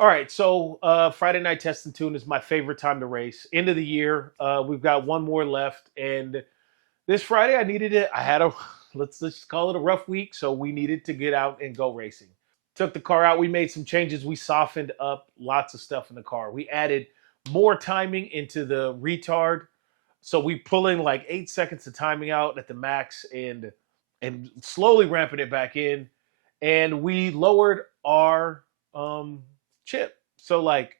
All right, so Friday night test and tune is my favorite time to race. End of the year, we've got one more left, and this Friday I needed it. I had a let's just call it a rough week, so we needed to get out and go racing. Took the car out. We made some changes. We softened up lots of stuff in the car. We added more timing into the retard, so we pulling like 8 seconds of timing out at the max, and slowly ramping it back in, and we lowered our um, chip. So like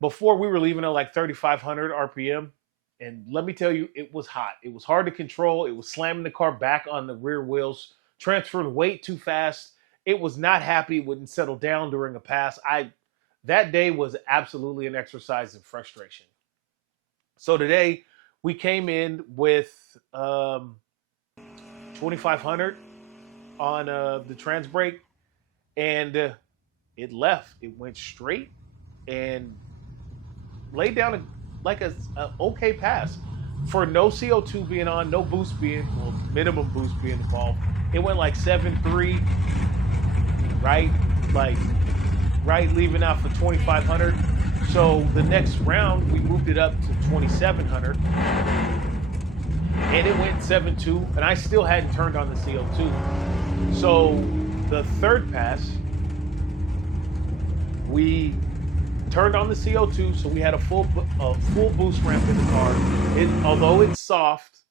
before we were leaving at like 3,500 RPM. And let me tell you, it was hot. It was hard to control. It was slamming the car back on the rear wheels, transferring weight too fast. It was not happy. It wouldn't settle down during a pass. That day was absolutely an exercise in frustration. So today we came in with 2,500 on the trans brake, and it left. It went straight and laid down a okay pass for no CO2 being on, no boost being, well, minimum boost being involved. It went like 7.3, right? Like, right, leaving out for 2,500. So the next round, we moved it up to 2,700. And it went 7.2, and I still hadn't turned on the CO2. So the third pass, we turned on the CO2, so we had a full boost ramp in the car. Although it's soft,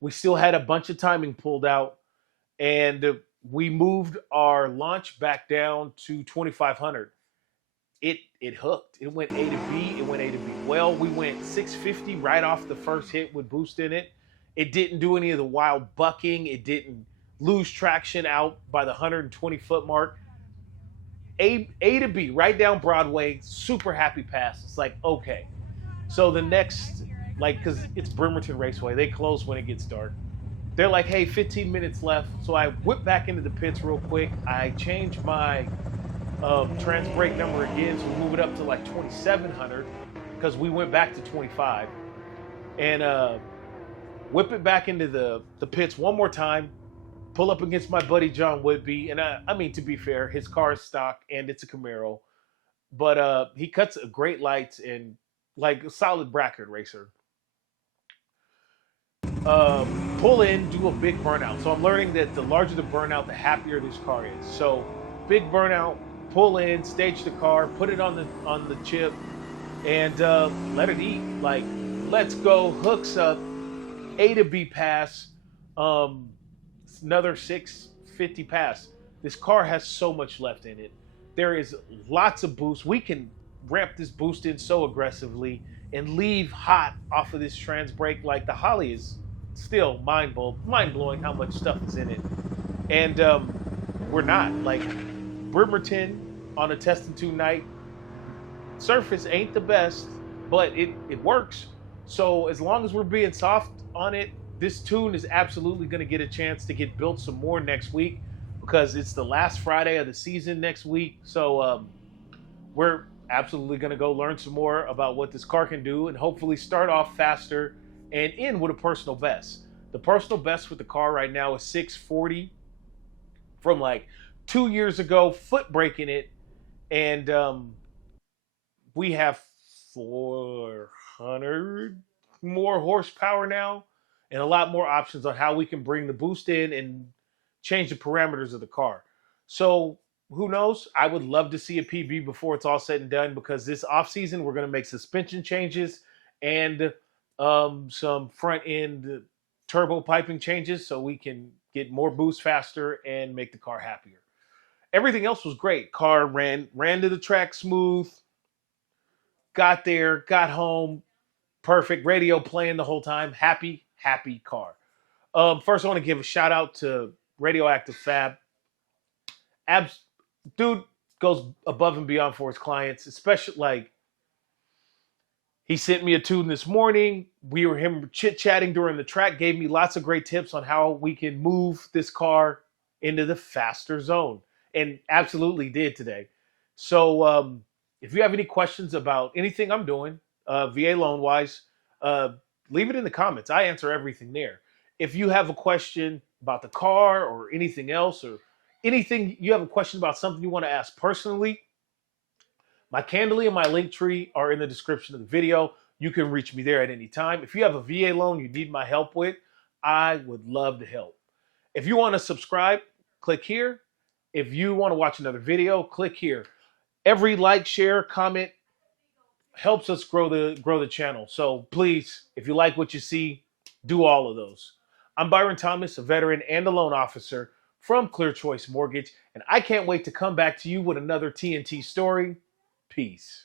we still had a bunch of timing pulled out, and we moved our launch back down to 2,500. It hooked. It went A to B. It went A to B. Well, we went 650 right off the first hit with boost in it. It didn't do any of the wild bucking. It didn't lose traction out by the 120-foot mark. A to B, right down Broadway, super happy pass. It's like, okay. So the next, like, because it's Bremerton Raceway, they close when it gets dark. They're like, hey, 15 minutes left. So I whip back into the pits real quick. I change my trans brake number again, so we move it up to like 2,700 because we went back to 25. And whip it back into the pits one more time. Pull up against my buddy John Woodby, and I mean, to be fair, his car is stock and it's a Camaro, but he cuts a great lights and like a solid bracket racer. Pull in, do a big burnout. So I'm learning that the larger the burnout, the happier this car is. So big burnout, pull in, stage the car, put it on the chip, and let it eat. Like, let's go, hooks up, A to B pass. Another 650 pass. This car has so much left in it. There is lots of boost. We can ramp this boost in so aggressively and leave hot off of this trans brake. Like the Holley is still mind blowing how much stuff is in it. And we're not. Like Bremerton on a test and tune night, surface ain't the best, but it works. So as long as we're being soft on it, this tune is absolutely going to get a chance to get built some more next week because it's the last Friday of the season next week. So we're absolutely going to go learn some more about what this car can do and hopefully start off faster and end with a personal best. The personal best with the car right now is 640 from like 2 years ago, foot braking it. And we have 400 more horsepower now and a lot more options on how we can bring the boost in and change the parameters of the car. So who knows? I would love to see a PB before it's all said and done because this off season we're going to make suspension changes and some front end turbo piping changes so we can get more boost faster and make the car happier. Everything else was great. Car ran to the track smooth, got there, got home, perfect. Radio playing the whole time. Happy car. First, I want to give a shout out to Radioactive Fab. Dude goes above and beyond for his clients, especially like he sent me a tune this morning. We were him chit-chatting during the track, gave me lots of great tips on how we can move this car into the faster zone, and absolutely did today. So if you have any questions about anything I'm doing, VA loan wise, leave it in the comments. I answer everything there. If you have a question about the car or anything else, or anything you have a question about something you want to ask personally, My Candly and my link tree are in the description of the video. You can reach me there at any time. If you have a VA loan you need my help with, I would love to help. If you want to subscribe, click here. If you want to watch another video, click here. Every like, share, comment helps us grow the channel. So please, if you like what you see, do all of those. I'm Byron Thomas, a veteran and a loan officer from Clear Choice Mortgage, and I can't wait to come back to you with another TNT story. Peace.